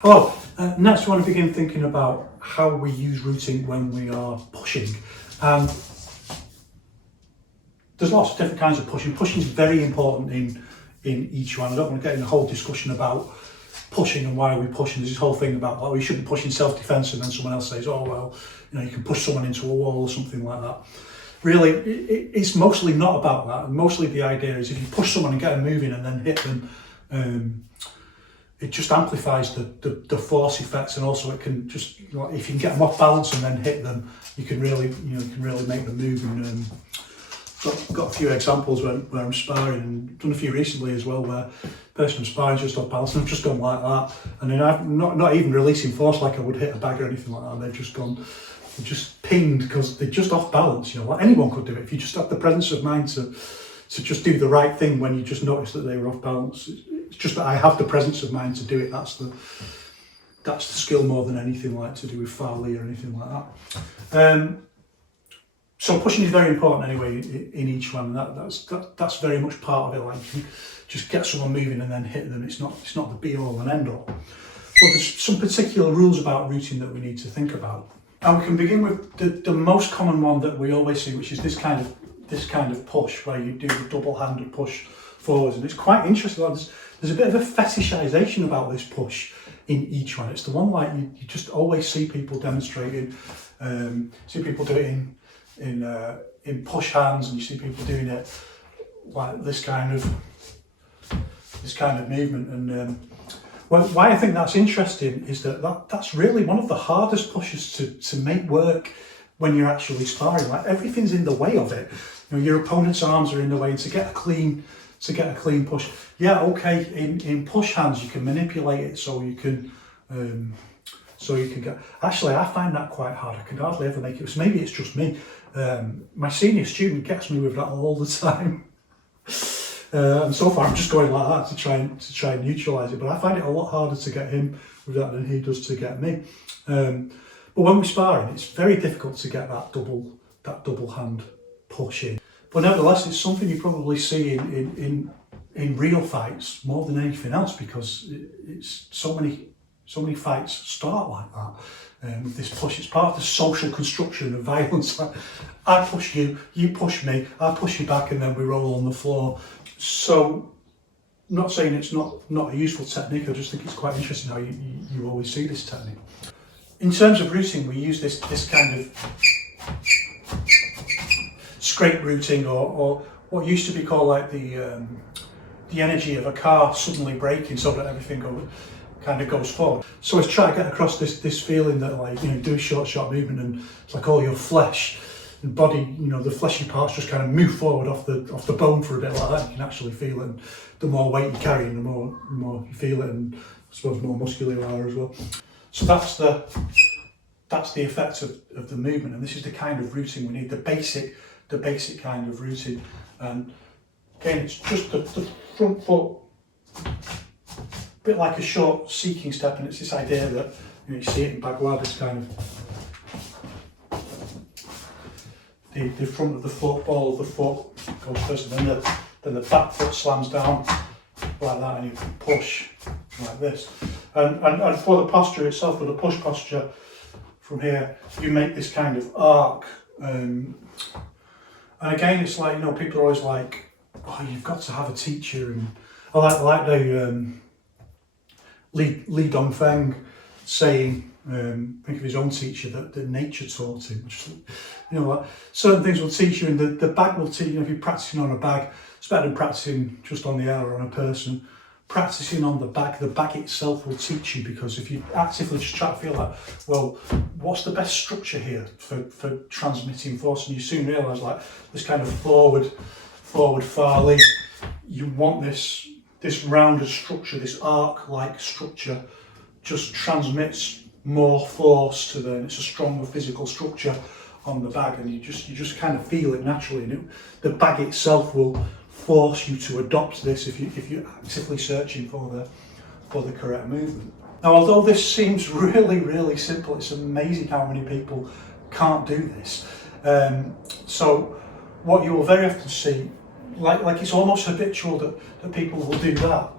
Hello, next we want to begin thinking about how we use routing when we are pushing. And there's lots of different kinds of pushing. Pushing is very important in each one. I don't want to get in a whole discussion about pushing and why are we pushing. There's this whole thing about, well, we shouldn't push in self-defense, and then someone else says, oh, well, you can push someone into a wall or something like that. Really, it's mostly not about that. And mostly the idea is if you push someone and get them moving and then hit them, it just amplifies the force effects, and also it can just, if you can get them off balance and then hit them, you can really make them move. And got a few examples where I'm sparring, and done a few recently as well, where the person I'm sparring just off balance and I've just gone like that, and then I'm not even releasing force like I would hit a bag or anything like that, and they've just pinged because they're just off balance. Like anyone could do it if you just have the presence of mind to just do the right thing when you just notice that they were off balance. It's just that I have the presence of mind to do it. That's the skill more than anything like to do with Farley or anything like that. So pushing is very important anyway in each one. That's very much part of it. Like you just get someone moving and then hit them. It's not the be all and end all. But there's some particular rules about routing that we need to think about. And we can begin with the most common one that we always see, which is this kind of push where you do the double-handed push forwards. And it's quite interesting. There's a bit of a fetishization about this push in each one. It's the one like you just always see people demonstrating, see people do it in push hands, and you see people doing it like this kind of movement. And why I think that's interesting is that's really one of the hardest pushes to make work when you're actually sparring. Like everything's in the way of it. Your opponent's arms are in the way, and to get a clean push. Yeah, okay. In push hands, you can manipulate it so you can get. Actually, I find that quite hard. I can hardly ever make it. So maybe it's just me. My senior student gets me with that all the time. And so far, I'm just going like that to try and neutralise it. But I find it a lot harder to get him with that than he does to get me. But when we're sparring, it's very difficult to get that double hand push in. But nevertheless, it's something you probably see in real fights more than anything else, because it's so many fights start like that. With this push, it's part of the social construction of violence. I push you, you push me, I push you back, and then we roll on the floor. So, not saying it's not a useful technique. I just think it's quite interesting how you always see this technique. In terms of routing, we use this kind of scrape routing, or what used to be called like the energy of a car suddenly braking, so that everything goes forward. So it's trying to get across this feeling that, like, do a short movement, and it's like all your flesh and body, the fleshy parts just kind of move forward off the bone for a bit like that. You can actually feel it, and the more weight you carry, the more you feel it, and I suppose more muscular you are as well. So that's the effect of the movement, and this is the kind of routing we need, the basic kind of routing. And again, it's just the front foot, a bit like a short seeking step, and it's this idea that you see it in Bagua, this kind of the front of the foot, ball of the foot goes first, and then the back foot slams down like that, and you push like this. And for the posture itself, for the push posture, from here you make this kind of arc. And again, it's like, people are always like, oh, you've got to have a teacher. And I like the Li Dongfeng saying, think of his own teacher, that nature taught him. Just, like certain things will teach you, and the bag will teach you. If you're practicing on a bag, it's better than practicing just on the air or on a person. Practicing on the bag itself will teach you, because if you actively just try to feel like, well, what's the best structure here for transmitting force, and you soon realise, like, this kind of forward Farley, you want this rounded structure, this arc-like structure, just transmits more force to it's a stronger physical structure on the bag, and you just kind of feel it naturally. And the bag itself will force you to adopt this if you're actively searching for the correct movement. Now, although this seems really, really simple, it's amazing how many people can't do this. So what you will very often see, like it's almost habitual that people will do that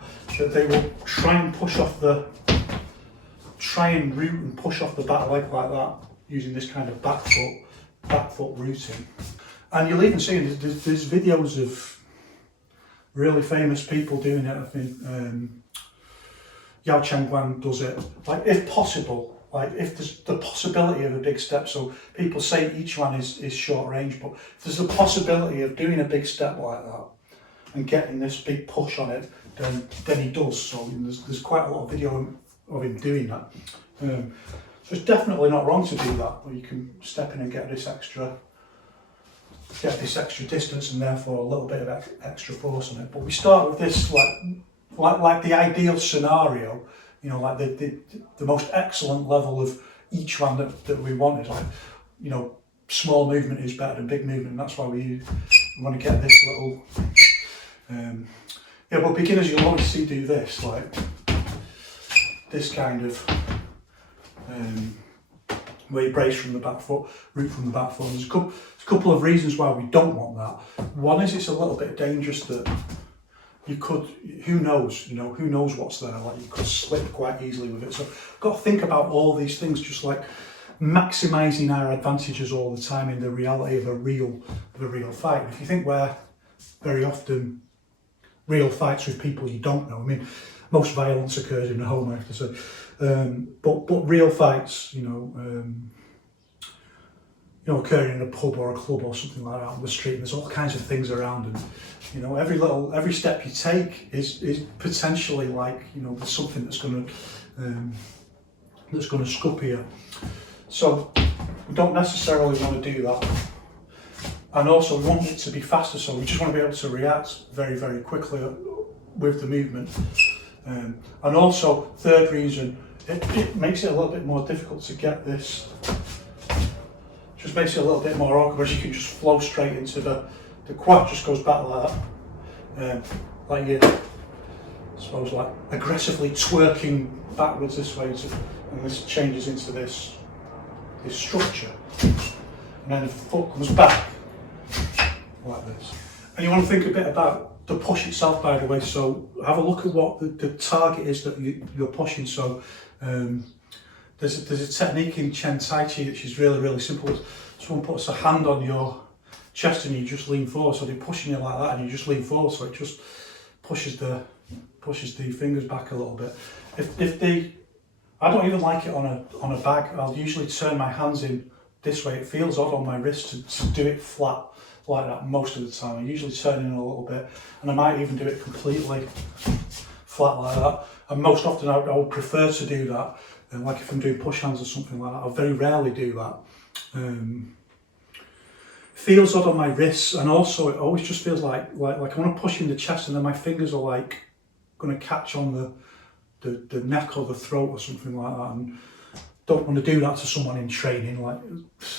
they will try and push off the try and root and push off the back leg like that using this kind of back foot rooting. And you'll even see there's videos of really famous people doing it. I think Yiquan does it. Like, if possible, like if there's the possibility of a big step, so people say each one is short range, but if there's a possibility of doing a big step like that and getting this big push on it, then he does. So there's quite a lot of video of him doing that. So it's definitely not wrong to do that, where you can step in and get this extra distance and therefore a little bit of extra force on it. But we start with this like the ideal scenario, you know, like the most excellent level of each one that we want is like, you know, small movement is better than big movement. And that's why we want to get this little. Yeah, but beginners you'll obviously do this, like this kind of where you brace from the back foot, root from the back foot. There's a couple of reasons why we don't want that. One is it's a little bit dangerous that you could, who knows what's there, like you could slip quite easily with it. So we've got to think about all these things, just like maximising our advantages all the time in the reality of a real fight. If you think we're very often real fights with people you don't know, I mean, most violence occurs in the home, I have to say. But real fights, occurring in a pub or a club or something like that on the street, and there's all kinds of things around, and every step you take is potentially like, there's something that's going to scupper you. So we don't necessarily want to do that, and also we want it to be faster. So we just want to be able to react very, very quickly with the movement. And also, third reason, it makes it a little bit more difficult to get this. Just makes it a little bit more awkward, whereas you can just flow straight into the quad, just goes back like that. Like you, I suppose, like aggressively twerking backwards this way, and this changes into this structure. And then the foot comes back like this. And you want to think a bit about the push itself, by the way. So have a look at what the target is that you're pushing. So there's a technique in Chen Tai Chi which is really, really simple. Someone puts a hand on your chest and you just lean forward. So they're pushing it like that and you just lean forward. So it just pushes the fingers back a little bit. I don't even like it on a bag. I'll usually turn my hands in this way. It feels odd on my wrist to do it flat like that most of the time. I usually turn in a little bit, and I might even do it completely flat like that. And most often I would prefer to do that. Like if I'm doing push hands or something like that, I very rarely do that. Feels odd on my wrists, and also it always just feels like I want to push in the chest, and then my fingers are like going to catch on the neck or the throat or something like that. And don't want to do that to someone in training. Like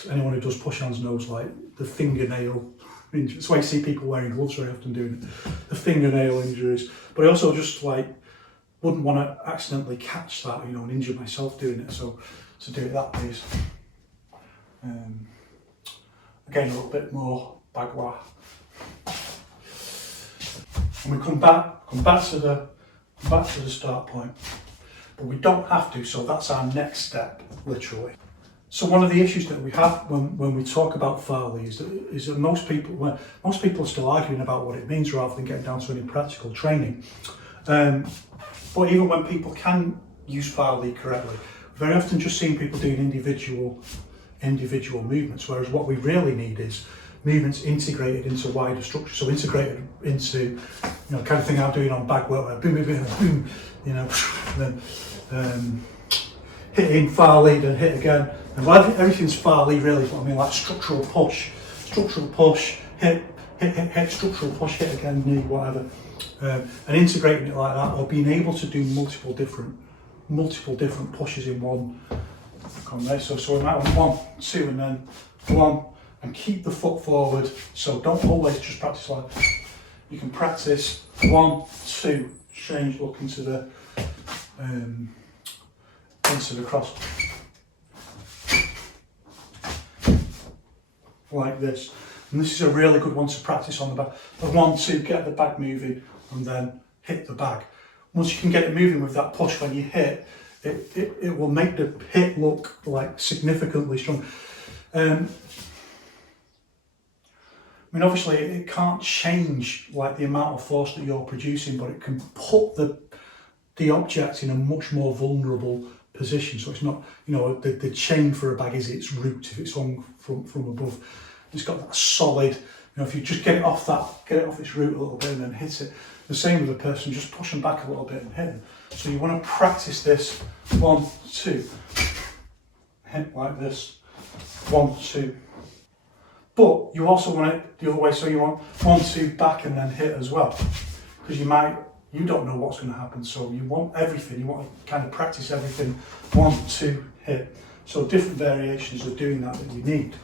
anyone who does push hands knows, like the fingernail injuries. That's why you see people wearing gloves very often doing it. The fingernail injuries. But I also just wouldn't want to accidentally catch that, and injure myself doing it. So to do it that way is, again, a little bit more bagua. And we come back to the start point. But we don't have to, so that's our next step, literally. So one of the issues that we have when we talk about Farley is that most people are still arguing about what it means rather than getting down to any practical training. But even when people can use Farley correctly, very often just seeing people doing individual movements, whereas what we really need is movements integrated into wider structure. So integrated into, kind of thing I'm doing on bag work, where boom, boom, boom, boom, and then hit in, far lead and hit again. And everything's far lead really, but I mean like structural push, hit, structural push, hit again, knee, whatever. And integrating it like that, or being able to do multiple different pushes in one combination. So we might want 1, 2, and then 1, and keep the foot forward. So don't always just practice like that. You can practice 1, 2, change, look into the cross. Like this. And this is a really good one to practice on the back. The 1, 2, get the bag moving and then hit the bag. Once you can get it moving with that push when you hit, it will make the hit look like significantly strong. I mean, obviously it can't change like the amount of force that you're producing, but it can put the object in a much more vulnerable position. So it's not, you know, the chain for a bag is its root if it's hung from above. It's got that solid, you know, if you just get it off its root a little bit and then hit it. The same with a person, just push them back a little bit and hit them. So you want to practice this 1, 2, hit like this, 1, 2. But you also want it the other way, so you want 1, 2 back and then hit as well. Because you don't know what's going to happen, so you want everything, you want to kind of practice everything, 1, 2, hit. So different variations of doing that you need.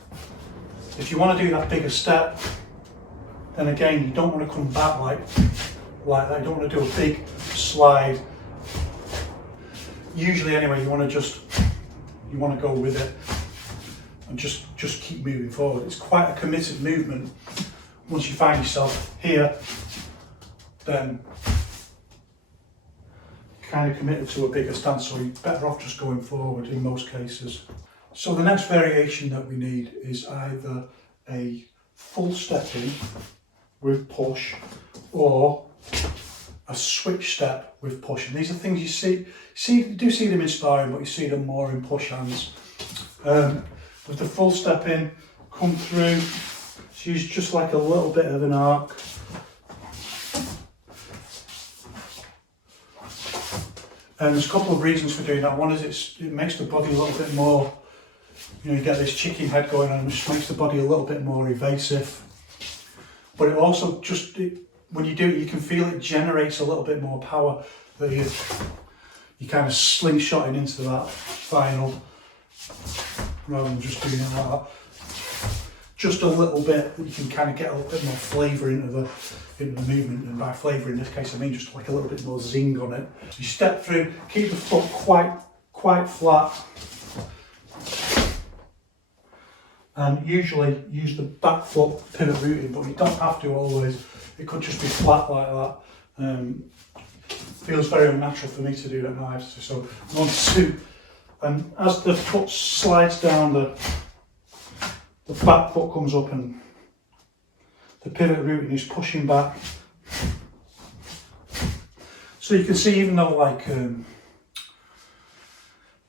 If you want to do that bigger step, then again, you don't want to come back like that, you don't want to do a big slide. Usually anyway, you want to go with it and just keep moving forward. It's quite a committed movement. Once you find yourself here, then you're kind of committed to a bigger stance, so you're better off just going forward in most cases. So the next variation that we need is either a full step in with push or a switch step with push. And these are things you do see them in sparring, but you see them more in push hands. With the full step in, come through, so use just like a little bit of an arc. And there's a couple of reasons for doing that. One is it makes the body a little bit more, you know, you get this chicken head going on, which makes the body a little bit more evasive. But it also when you do it, you can feel it generates a little bit more power that you kind of slingshotting into that final, rather than just doing it like that. Just a little bit, you can kind of get a little bit more flavour into the movement, and by flavour in this case I mean just like a little bit more zing on it. So you step through, keep the foot quite flat, and usually use the back foot pivot rooting, but you don't have to always. It could just be flat like that. Feels very unnatural for me to do that now. I have to, so 1, 2, and as the foot slides down, the back foot comes up and the pivot rooting is pushing back. So you can see, even though like I'm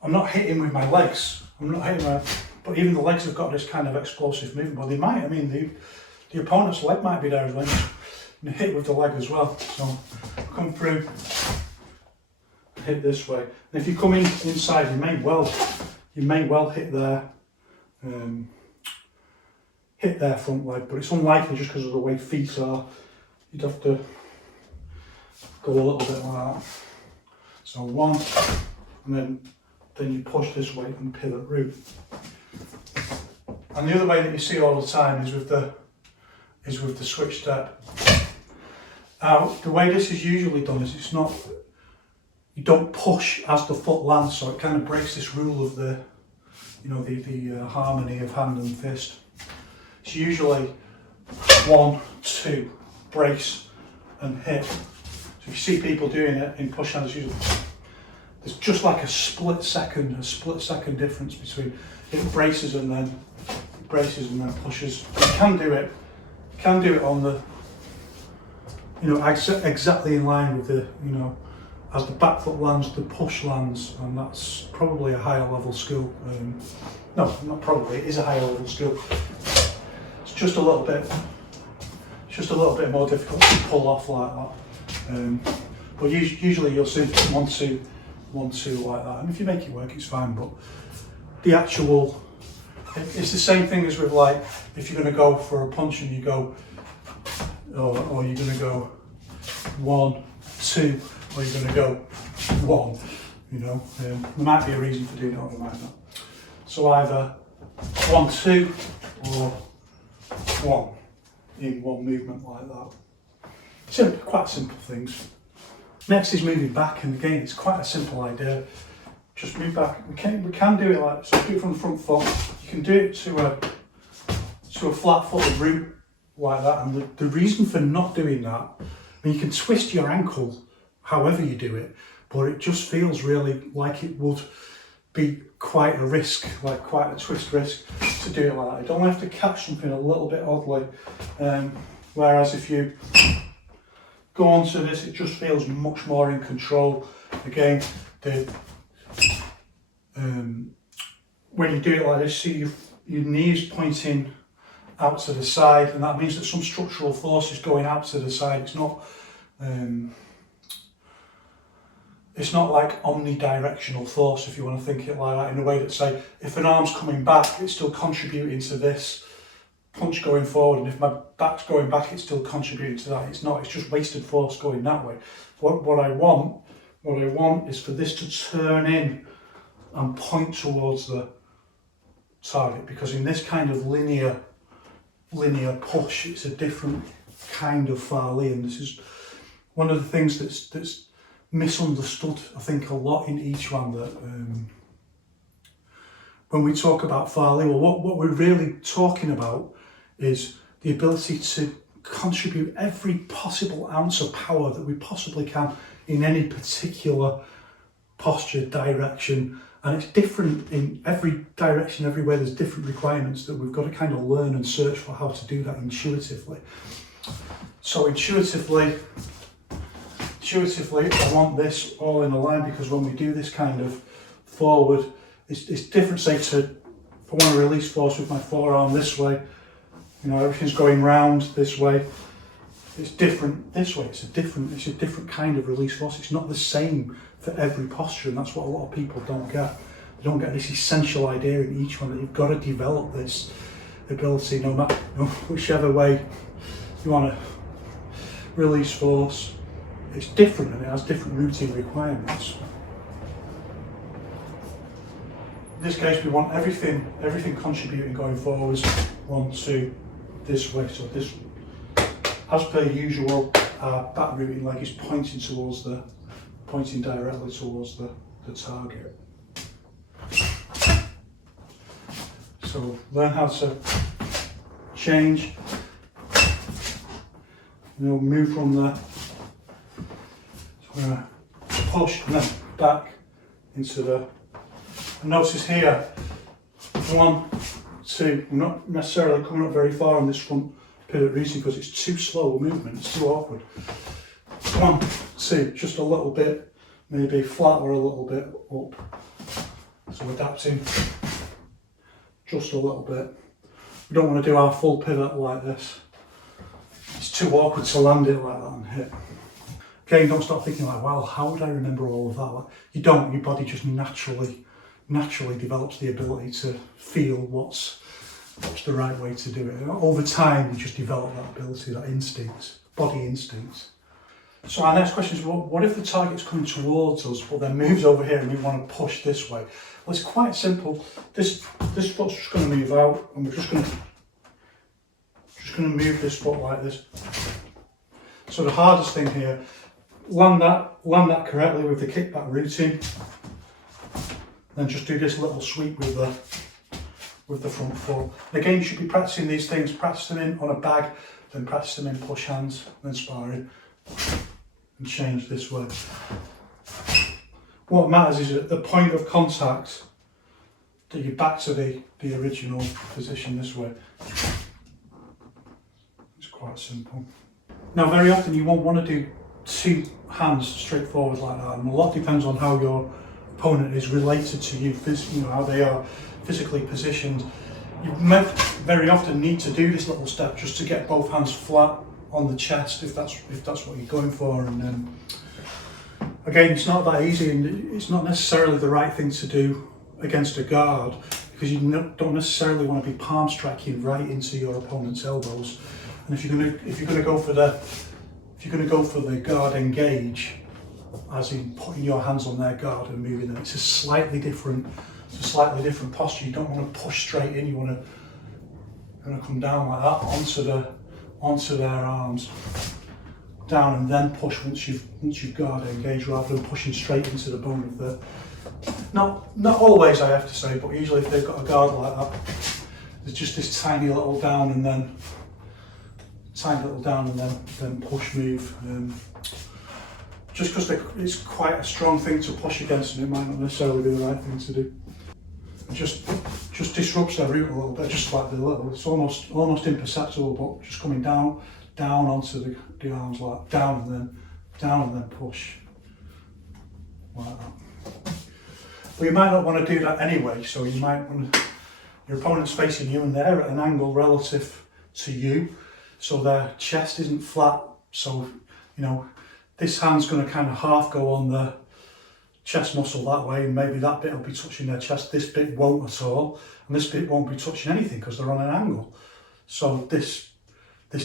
not hitting with my legs, but even the legs have got this kind of explosive movement. But they might, I mean, the opponent's leg might be there as well. And hit with the leg as well. So come through, hit this way. And if you come inside, you may well hit their front leg, but it's unlikely just because of the way feet are. You'd have to go a little bit like that. So 1, and then you push this way and pivot root. And the other way that you see all the time is with the switch step. Now, the way this is usually done is you don't push as the foot lands, so it kind of breaks this rule of the harmony of hand and fist. It's usually 1, 2, brace and hit. So if you see people doing it in push hands, there's just like a split second difference between it braces and then pushes. You can do it on the, exactly in line with the, as the back foot lands, the push lands, and that's probably a higher level skill. No, not probably, it is a higher level skill. It's just a little bit more difficult to pull off like that. But usually you'll see 1, 2, 1, 2 like that, and if you make it work, it's fine. But the actual, it's the same thing as with, like, if you're going to go for a punch and you go, or you're going to go 1, 2, or you're going to go 1, there might be a reason for doing it, or there might not. So either 1, 2, or 1 in one movement like that. Quite simple things. Next is moving back, and again, it's quite a simple idea. Just move back. We can do it like so. Do it from the front foot. You can do it to a flat-footed root like that. And the reason for not doing that, I mean, you can twist your ankle however you do it, but it just feels really like it would be quite a risk, like quite a twist risk to do it like that. You don't have to catch something a little bit oddly, whereas if you go onto this, it just feels much more in control. Again, when you do it like this, see your knees pointing out to the side, and that means that some structural force is going out to the side. It's not like omnidirectional force, if you want to think it like that, in a way that, say, if an arm's coming back, it's still contributing to this punch going forward, and if my back's going back, it's still contributing to that. It's not, it's just wasted force going that way. What I want is for this to turn in and point towards the target, because in this kind of linear push, it's a different kind of Thr3, and this is one of the things that's misunderstood, I think, a lot in Yiquan, that when we talk about Thr3, well, what we're really talking about is the ability to contribute every possible ounce of power that we possibly can in any particular posture, direction, and it's different in every direction, everywhere. There's different requirements that we've got to kind of learn and search for how to do that intuitively. So intuitively, I want this all in a line, because when we do this kind of forward, it's different, say, to, if I want to release force with my forearm this way, you know, everything's going round this way. It's different this way. It's a different kind of release force. It's not the same for every posture, and that's what a lot of people don't get. They don't get this essential idea in each one, that you've got to develop this ability, no matter whichever way you want to release force. It's different, and it has different routine requirements. In this case, we want everything contributing going forwards. 1, 2, this way. So this, as per usual, our back routing leg is pointing directly towards the target. So learn how to change. Move from there. So I'm going to push and then back into the. And notice here, 1, 2. I'm not necessarily coming up very far on this front pivot routine because it's too slow a movement. It's too awkward. 1, 2. Just a little bit, maybe flat or a little bit up. So adapting just a little bit. We don't want to do our full pivot like this. It's too awkward to land it like that and hit. Okay, don't start thinking like, well, how would I remember all of that? Like, you don't. Your body just naturally develops the ability to feel what's the right way to do it. Over time, you just develop that ability, that instinct, body instincts. So our next question is, what if the target's coming towards us, but then moves over here and we want to push this way? Well, it's quite simple. This foot's just going to move out, and we're just going to move this foot like this. So the hardest thing here, land that correctly with the kickback routine. Then just do this little sweep with the front foot. And again, you should be practicing these things, practice them in on a bag, then practice them in push hands, then sparring, and change this way. What matters is at the point of contact that you're back to the original position this way. It's quite simple. Now, very often you won't want to do 2 hands straight forward like that, and a lot depends on how your opponent is related to you, how they are physically positioned. You very often need to do this little step just to get both hands flat on the chest, if that's what you're going for. And again, it's not that easy, and it's not necessarily the right thing to do against a guard, because you don't necessarily want to be palm striking right into your opponent's elbows. And if you're going to go for the guard engage, as in putting your hands on their guard and moving them, it's a slightly different posture. You don't want to push straight in. You want to come down like that onto their arms, down, and then push once you've guard engaged, rather than pushing straight into the bone of the. Not always, I have to say, but usually if they've got a guard like that, there's just this tiny little down and then push move. just because it's quite a strong thing to push against, and it might not necessarily be the right thing to do. It just disrupts their root a little bit, just like the little, it's almost imperceptible, but just coming down onto the arms, like down and then push, like that. But you might not want to do that anyway, so you might want to, your opponent's facing you and they're at an angle relative to you, so their chest isn't flat, so you know, this hand's going to kind of half go on the chest muscle that way, and maybe that bit will be touching their chest, this bit won't at all, and this bit won't be touching anything because they're on an angle. So this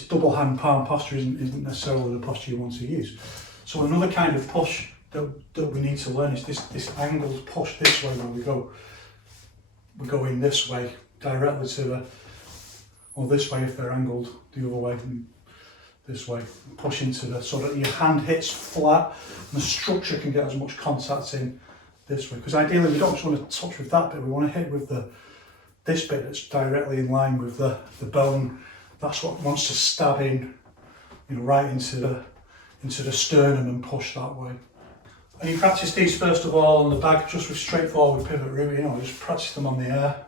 double hand palm posture isn't necessarily the posture you want to use. So another kind of push that we need to learn is this angled push this way, where we go in this way directly to the, or this way if they're angled the other way, and this way, push into the, so that your hand hits flat and the structure can get as much contact in this way. Because ideally we don't just want to touch with that bit, we want to hit with this bit that's directly in line with the bone. That's what wants to stab in, you know, right into the sternum and push that way. And you practice these first of all on the bag, just with straightforward pivot route, you know, just practice them on the air.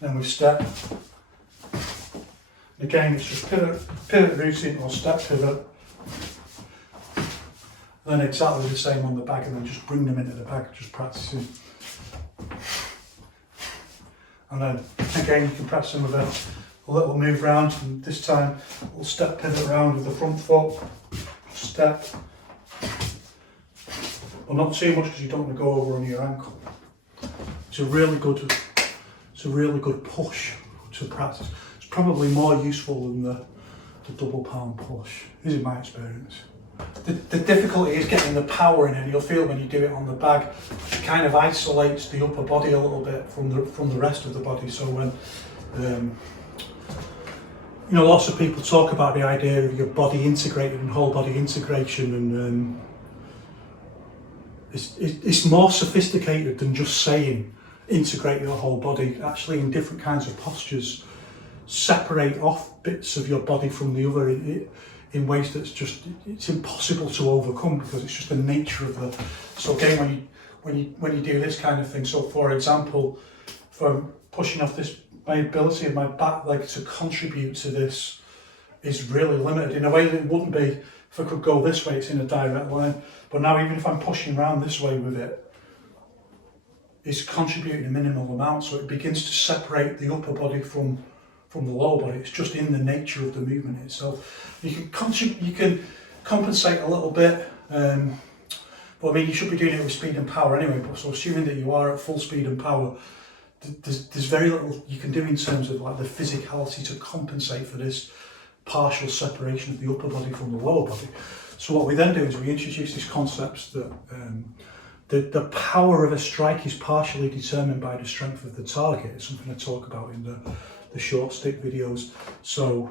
Then we step. Again, it's just pivot routing or step pivot. Then exactly the same on the bag, and then just bring them into the bag, just practicing. And then again, you can practice them with a little move round, and this time we'll step pivot round with the front foot. Step, well, not too much because you don't want to go over on your ankle. It's a really good push to practice. It's probably more useful than the double palm push. This is my experience. The difficulty is getting the power in it. You'll feel when you do it on the bag, it kind of isolates the upper body a little bit from the rest of the body. So when you know, lots of people talk about the idea of your body integrated and whole body integration, and it's more sophisticated than just saying integrate your whole body. Actually, in different kinds of postures, separate off bits of your body from the other in ways that's just, it's impossible to overcome because it's just the nature of the. So again, when you do this kind of thing, so for example, if I'm pushing off this, my ability of my back leg to contribute to this is really limited in a way that it wouldn't be if I could go this way, it's in a direct line. But now even if I'm pushing around this way with it, it's contributing a minimal amount, so it begins to separate the upper body from the lower body. It's just in the nature of the movement itself. You can compensate a little bit, but I mean, you should be doing it with speed and power anyway, but so assuming that you are at full speed and power, there's very little you can do in terms of like the physicality to compensate for this partial separation of the upper body from the lower body. So what we then do is we introduce this concept that the power of a strike is partially determined by the strength of the target. It's something I talk about in the short stick videos. So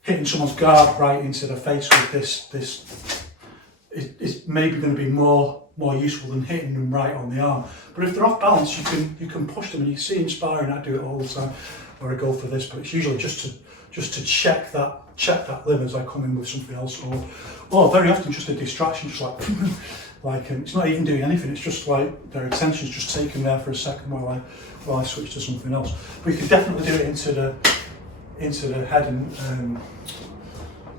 hitting someone's guard right into the face with this is maybe going to be more useful than hitting them right on the arm. But if they're off balance, you can push them, and you see in sparring I do it all the time where I go for this, but it's usually just to check that limb as I come in with something else, or very often just a distraction, just like it's not even doing anything, it's just like their attention's just taken there for a second while I switch to something else. But you can definitely do it into the head, and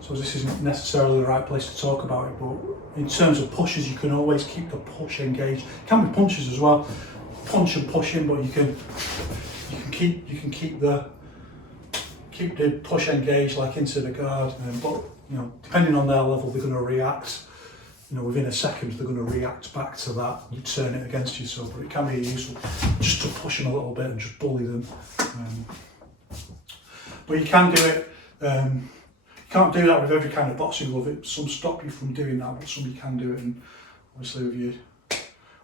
so this isn't necessarily the right place to talk about it, but in terms of pushes, you can always keep the push engaged. It can be punches as well, punch and push in, but you can keep the push engaged, like into the guard. But you know, depending on their level, they're going to react. You know, within a second, they're going to react back to that. You turn it against yourself, but it can be useful just to push them a little bit and just bully them. But you can do it. You can't do that with every kind of boxing glove. Some stop you from doing that, but some you can do it, and obviously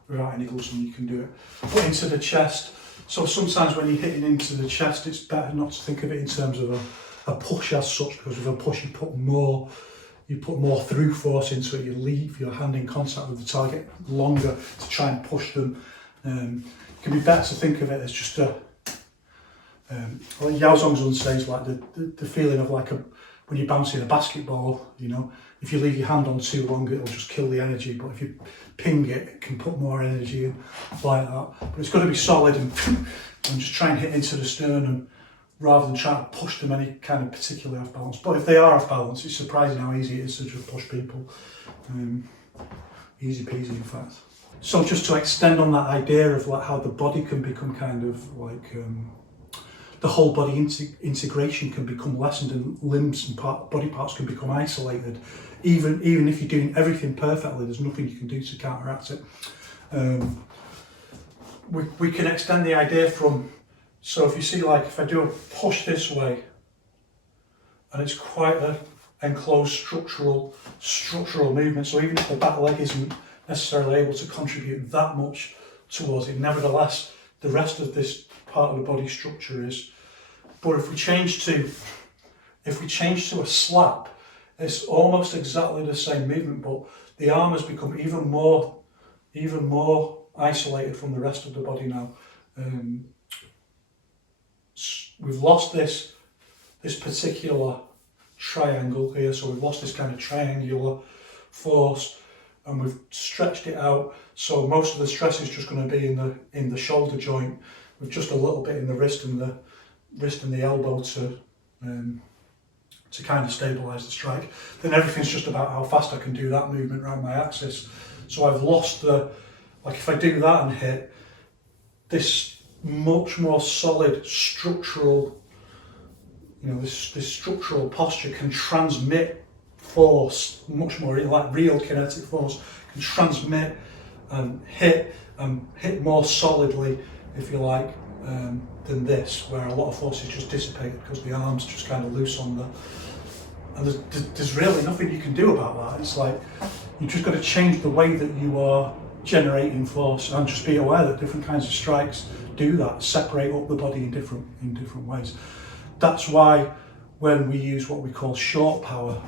without any gloves on you can do it. Put into the chest. So sometimes when you're hitting into the chest, it's better not to think of it in terms of a push as such, because with a push you put more through force into it. You leave your hand in contact with the target longer to try and push them. It can be better to think of it as just Like Yao Zhongzun says, like the feeling of like when you're bouncing a basketball, you know, if you leave your hand on too long, it'll just kill the energy. But if you ping it, it can put more energy in, like that. But it's got to be solid and just try and hit into the sternum rather than trying to push them any kind of particularly off balance. But if they are off balance, it's surprising how easy it is to just push people. Easy peasy, in fact. So just to extend on that idea of like how the body can become kind of like the whole body integration can become lessened and limbs and body parts can become isolated. Even if you're doing everything perfectly, there's nothing you can do to counteract it. We can extend the idea from, so if you see like if I do a push this way, and it's quite an enclosed structural movement, so even if the back leg isn't necessarily able to contribute that much towards it, nevertheless the rest of this part of the body structure is. But if we change to a slap, it's almost exactly the same movement, but the arm has become even more isolated from the rest of the body now. We've lost this particular triangle here, so we've lost this kind of triangular force, and we've stretched it out. So most of the stress is just going to be in the shoulder joint, with just a little bit in the wrist and the elbow to kind of stabilise the strike. Then everything's just about how fast I can do that movement around my axis. So I've lost like if I do that and hit, this much more solid structural, you know, this structural posture can transmit force much more, like real kinetic force, can transmit and hit more solidly, if you like, than this, where a lot of force is just dissipated because the arm's just kind of loose on the, and there's really nothing you can do about that. It's like you just got to change the way that you are generating force, and just be aware that different kinds of strikes do that, separate up the body in different ways. That's why when we use what we call short power,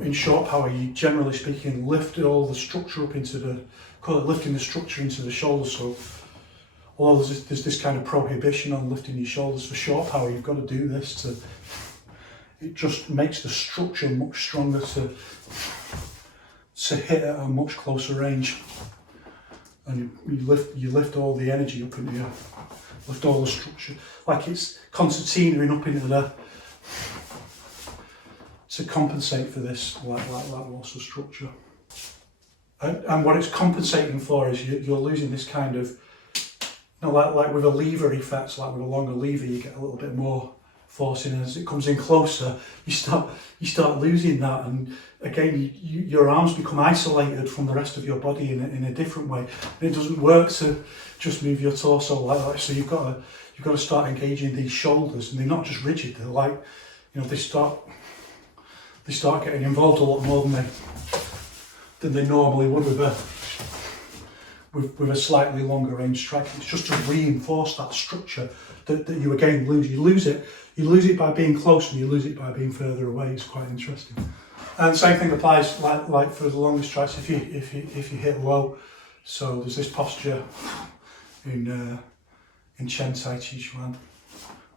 in short power you generally speaking lift all the structure up into lifting the structure into the shoulders. So although there's this kind of prohibition on lifting your shoulders for short power, you've got to do this it just makes the structure much stronger to hit at a much closer range. And you lift all the energy up into lift all the structure, like it's concertinaing up into the, to compensate for this like loss of structure. And what it's compensating for is you're losing this kind of, you know, like with a lever effect, like with a longer lever, you get a little bit more force in, and as it comes in closer, you start losing that, and again, your arms become isolated from the rest of your body in a different way. And it doesn't work to just move your torso like that. So you've got to start engaging these shoulders, and they're not just rigid. They're like, you know, they start getting involved a lot more than they normally would with a slightly longer range strike. It's just to reinforce that structure that you again lose. You lose it by being close, and you lose it by being further away. It's quite interesting. And the same thing applies like for the longer strikes if you hit low. So there's this posture in Chen Tai Chi Chuan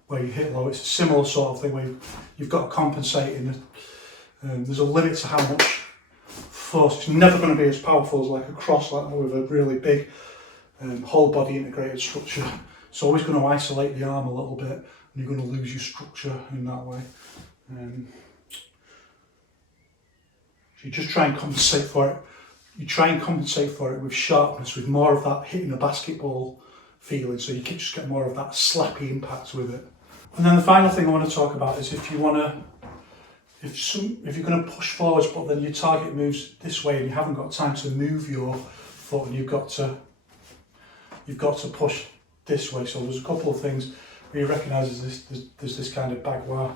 where you hit low. It's a similar sort of thing where you've got to compensate there's a limit to how much force. It's never going to be as powerful as like a cross like that with a really big whole body integrated structure. It's always going to isolate the arm a little bit, and you're going to lose your structure in that way. So you just try and compensate for it. You try and compensate for it with sharpness, with more of that hitting a basketball feeling, so you can just get more of that slappy impact with it. And then the final thing I want to talk about is if you're going to push forwards, but then your target moves this way and you haven't got time to move your foot, and you've got to push this way. So there's a couple of things where you recognise there's this kind of bagua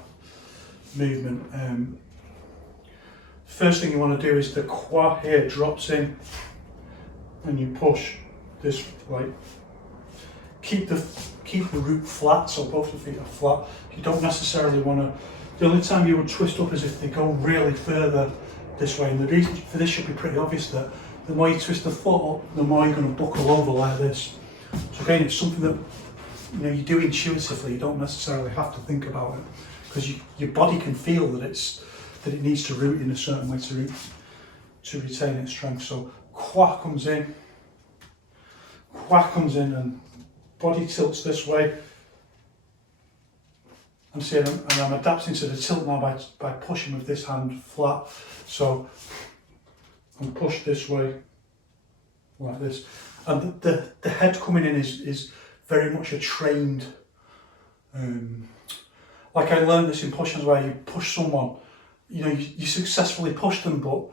movement. First thing you want to do is the quad here drops in, and you push this, like keep the root flat, so both the feet are flat. You don't necessarily want to. The only time you would twist up is if they go really further this way, and the reason for this should be pretty obvious, that the more you twist the foot up, the more you're going to buckle over like this. So again, it's something that you know, you do intuitively. You don't necessarily have to think about it, because your body can feel that it needs to root in a certain way to retain its strength. So quack comes in, and body tilts this way. And I'm adapting to the tilt now by pushing with this hand flat. So I'm pushed this way, like this. And the head coming in is very much a trained, like I learned this in push-hands, where you push someone, you know, you successfully push them, but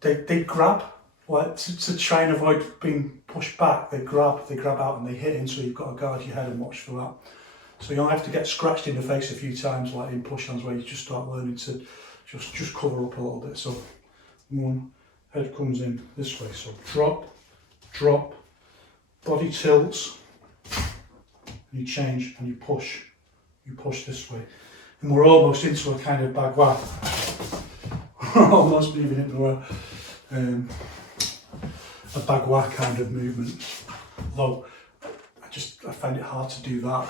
they grab, like to try and avoid being pushed back, they grab out and they hit in, so you've got to guard your head and watch for that. So you don't have to get scratched in the face a few times, like in push-hands, where you just start learning to just cover up a little bit. So one, head comes in this way, so drop, body tilts, and you change and you push this way. And we're almost into a kind of bagua. We're almost moving into a bagua kind of movement. Although I find it hard to do that.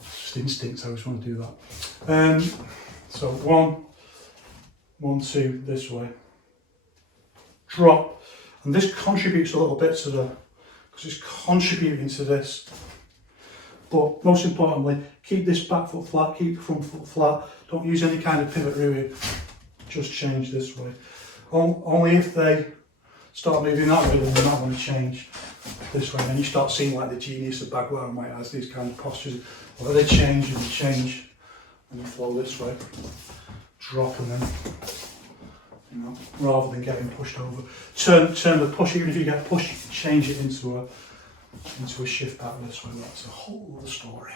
It's just instinct, I always want to do that. So one, two, this way. Drop. And this contributes a little bit to because it's contributing to this. But most importantly, keep this back foot flat, keep the front foot flat. Don't use any kind of pivot route. Just change this way. Only if they start moving that way, then you might want to change this way. And then you start seeing like the genius of bagua might has these kind of postures where they change and you flow this way. Drop and then, you know, rather than getting pushed over. Turn the push, even if you get pushed, you can change it into a shift back this way. That's a whole other story.